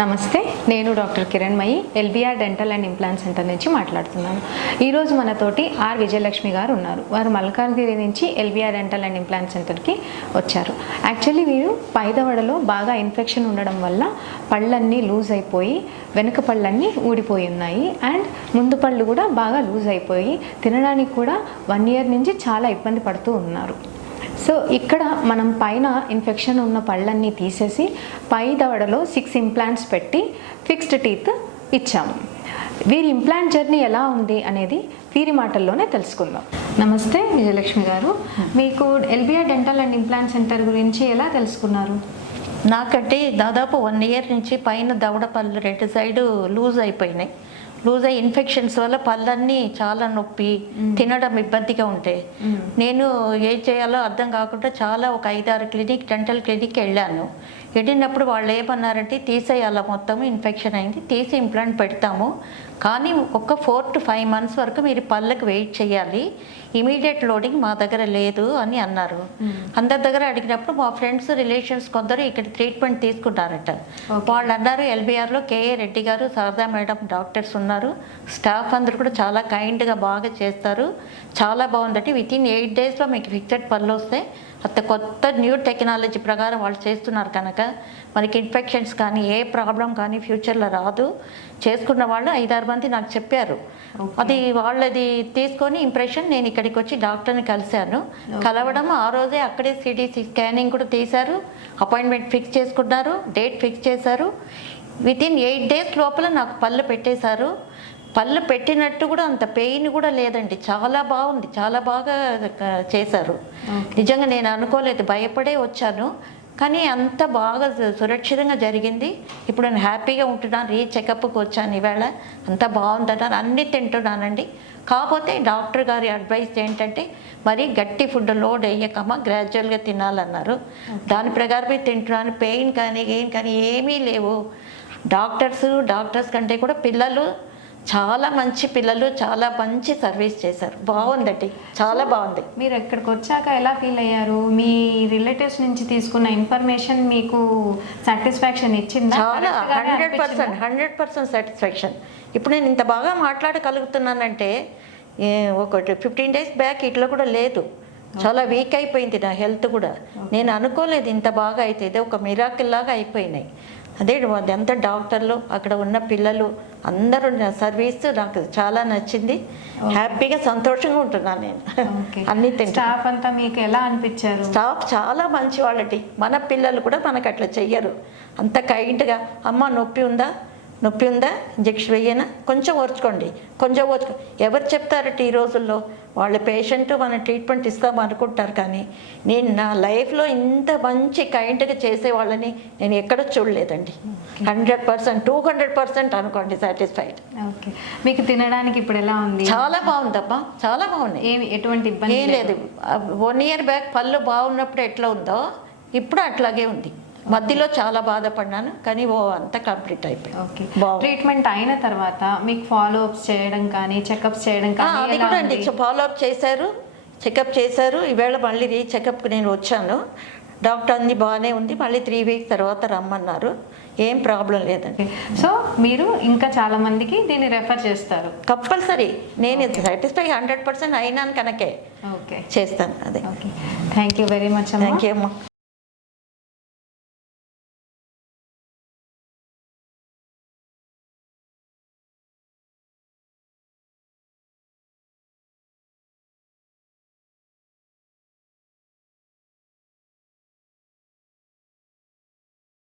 నమస్తే, నేను doctor Kiranmayi LBR dental and implant centre నుంచి మాట్లాడుతున్నాను. ఈరోజు మనతోటి ఆర్ విజయలక్ష్మి గారు ఉన్నారు. వారు మల్కాజ్గిరి నుంచి ఎల్బిఆర్ డెంటల్ అండ్ ఇంప్లాంట్ సెంటర్కి వచ్చారు. యాక్చువల్లీ వీరు పైదవడలో బాగా ఇన్ఫెక్షన్ ఉండడం వల్ల పళ్ళన్నీ లూజ్ అయిపోయి వెనుక పళ్ళన్నీ ఊడిపోయి ఉన్నాయి అండ్ ముందు పళ్ళు కూడా బాగా లూజ్ అయిపోయి తినడానికి కూడా 1 year నుంచి చాలా ఇబ్బంది పడుతూ ఉన్నారు. సో ఇక్కడ మనం పైన ఇన్ఫెక్షన్ ఉన్న పళ్ళన్నీ తీసేసి పై దవడలో 6 ఇంప్లాంట్స్ పెట్టి ఫిక్స్డ్ టీత్ ఇచ్చాము. వీరి ఇంప్లాంట్ జర్నీ ఎలా ఉంది అనేది వీరి మాటల్లోనే తెలుసుకుందాం. నమస్తే విజయలక్ష్మి గారు, మీకు LBR dental and implant centre గురించి ఎలా తెలుసుకున్నారు? నాకంటే దాదాపు 1 year నుంచి పైన దవడ పళ్ళు 2 సైడు లూజ్ అయిపోయినాయి. లూజ్ అయ్యి ఇన్ఫెక్షన్స్ వల్ల పళ్ళన్నీ చాలా నొప్పి, తినడం ఇబ్బందిగా ఉంటాయి. నేను ఏం చేయాలో అర్థం కాకుండా చాలా ఒక 5-6 డెంటల్ క్లినిక్కి వెళ్ళినప్పుడు వాళ్ళు ఏమన్నారంటే తీసేయాల మొత్తం ఇన్ఫెక్షన్ అయింది, తీసి ఇంప్లాంట్ పెడతాము, కానీ ఒక 4 to 5 months వరకు మీరు పళ్ళకి వెయిట్ చేయాలి, ఇమీడియట్ లోడింగ్ మా దగ్గర లేదు అని అన్నారు. అందరి దగ్గర అడిగినప్పుడు మా ఫ్రెండ్స్ రిలేషన్స్ కొందరు ఇక్కడ ట్రీట్మెంట్ తీసుకున్నారట. వాళ్ళు అన్నారు ఎల్బిఆర్లో కేఏ రెడ్డి గారు, శారదా మేడం డాక్టర్స్ ఉన్నారు, స్టాఫ్ అందరూ కూడా చాలా కైండ్గా బాగా చేస్తారు, చాలా బాగుందంటే వితిన్ 8 daysలో మీకు ఫిక్స్డ్ పళ్ళు వస్తాయి. అంత కొత్త న్యూ టెక్నాలజీ ప్రకారం వాళ్ళు చేస్తున్నారు కనుక మనకి ఇన్ఫెక్షన్స్ కానీ ఏ ప్రాబ్లం కానీ ఫ్యూచర్లో రాదు. చేసుకున్న వాళ్ళు 5-6 మంది నాకు చెప్పారు. అది వాళ్ళది తీసుకొని ఇంప్రెషన్ నేను ఇక్కడికి వచ్చి డాక్టర్ని కలిశాను. కలవడం ఆ రోజే అక్కడే సిటీసీ స్కానింగ్ కూడా తీశారు, అపాయింట్మెంట్ ఫిక్స్ చేసుకున్నారు, డేట్ ఫిక్స్ చేశారు. వితిన్ 8 days లోపల నాకు పళ్ళు పెట్టేశారు. పళ్ళు పెట్టినట్టు కూడా అంత పెయిన్ కూడా లేదండి, చాలా బాగుంది, చాలా బాగా చేశారు. నిజంగా నేను అనుకోలేదు, భయపడే వచ్చాను, కానీ అంత బాగా సురక్షితంగా జరిగింది. ఇప్పుడు నేను హ్యాపీగా ఉంటున్నాను. చెకప్కి వచ్చాను ఇవాళ, అంత బాగుందన్నారు, అన్నీ తింటున్నానండి. కాకపోతే డాక్టర్ గారి అడ్వైస్ ఏంటంటే మరీ గట్టి ఫుడ్ లోడ్ వేయకమ్మా, గ్రాడ్యువల్గా తినాలన్నారు. దాని ప్రకారమే తింటున్నాను. పెయిన్ కానీ ఏం కానీ ఏమీ లేవు. డాక్టర్స్ కంటే కూడా పిల్లలు చాలా మంచి పిల్లలు, చాలా మంచి సర్వీస్ చేశారు. బాగుందండి, చాలా బాగుంది. మీరు ఇక్కడికి వచ్చాక ఎలా ఫీల్ అయ్యారు? మీ రిలేటివ్స్ నుంచి తీసుకున్న ఇన్ఫర్మేషన్ మీకు సాటిస్ఫాక్షన్ ఇచ్చిందా? చాలా 100% సాటిస్ఫాక్షన్. ఇప్పుడు నేను ఇంత బాగా మాట్లాడగలుగుతున్నానంటే ఒక 15 days బ్యాక్ ఇట్లా కూడా లేదు, చాలా వీక్ అయిపోయింది నా హెల్త్ కూడా. నేను అనుకోలేదు ఇంత బాగా అయితే, ఇదే ఒక మిరాకిల్ లాగా అయిపోయినాయి. అదే అదంతా డాక్టర్లు, అక్కడ ఉన్న పిల్లలు అందరూ సర్వీస్ నాకు చాలా నచ్చింది. హ్యాపీగా సంతోషంగా ఉంటున్నాను నేను. అన్ని స్టాఫ్ అంతా మీకు ఎలా అనిపించారు? స్టాఫ్ చాలా మంచి వాళ్ళటి. మన పిల్లలు కూడా మనకు అట్లా చెయ్యరు, అంత కైండ్గా. అమ్మ నొప్పి ఉందా ఇంజెక్షన్ వేయనా, కొంచెం ఓర్చుకోండి. ఎవరు చెప్తారట ఈ రోజుల్లో? వాళ్ళ పేషెంట్ మనం ట్రీట్మెంట్ ఇస్తాం అనుకుంటారు, కానీ నేను నా లైఫ్లో ఇంత మంచి కైండ్గా చేసే వాళ్ళని నేను ఎక్కడ చూడలేదండి. 100%, 200% అనుకోండి సాటిస్ఫైడ్. ఓకే, మీకు తినడానికి ఇప్పుడు ఎలా ఉంది? చాలా బాగుందమ్మా, చాలా బాగుంది. ఎటువంటి ఇబ్బంది ఏం లేదు. 1 year బ్యాక్ పళ్ళు బాగున్నప్పుడు ఎట్లా ఉందో ఇప్పుడు అట్లాగే ఉంది. మధ్యలో చాలా బాధపడ్డాను, కానీ అంతా కంప్లీట్ అయిపోయింది. ఓకే, ట్రీట్మెంట్ అయిన తర్వాత మీకు ఫాలో అప్స్ చేయడం కానీ చెకప్స్ చేయడం కానీ? అది కూడా అండి, ఫాలో అప్ చేశారు, చెకప్ చేశారు. ఈవేళ మళ్ళీ చెకప్కి నేను వచ్చాను. డాక్టర్ అన్ని బాగానే ఉంది, మళ్ళీ 3 weeks తర్వాత రమ్మన్నారు. ఏం ప్రాబ్లం లేదండి. సో మీరు ఇంకా చాలా మందికి దీన్ని రెఫర్ చేస్తారు? కంపల్సరీ. నేను సాటిస్ఫై 100% అయినాను కనుకే చేస్తాను. అదే. Okay, thank you very much. Thank you అమ్మా.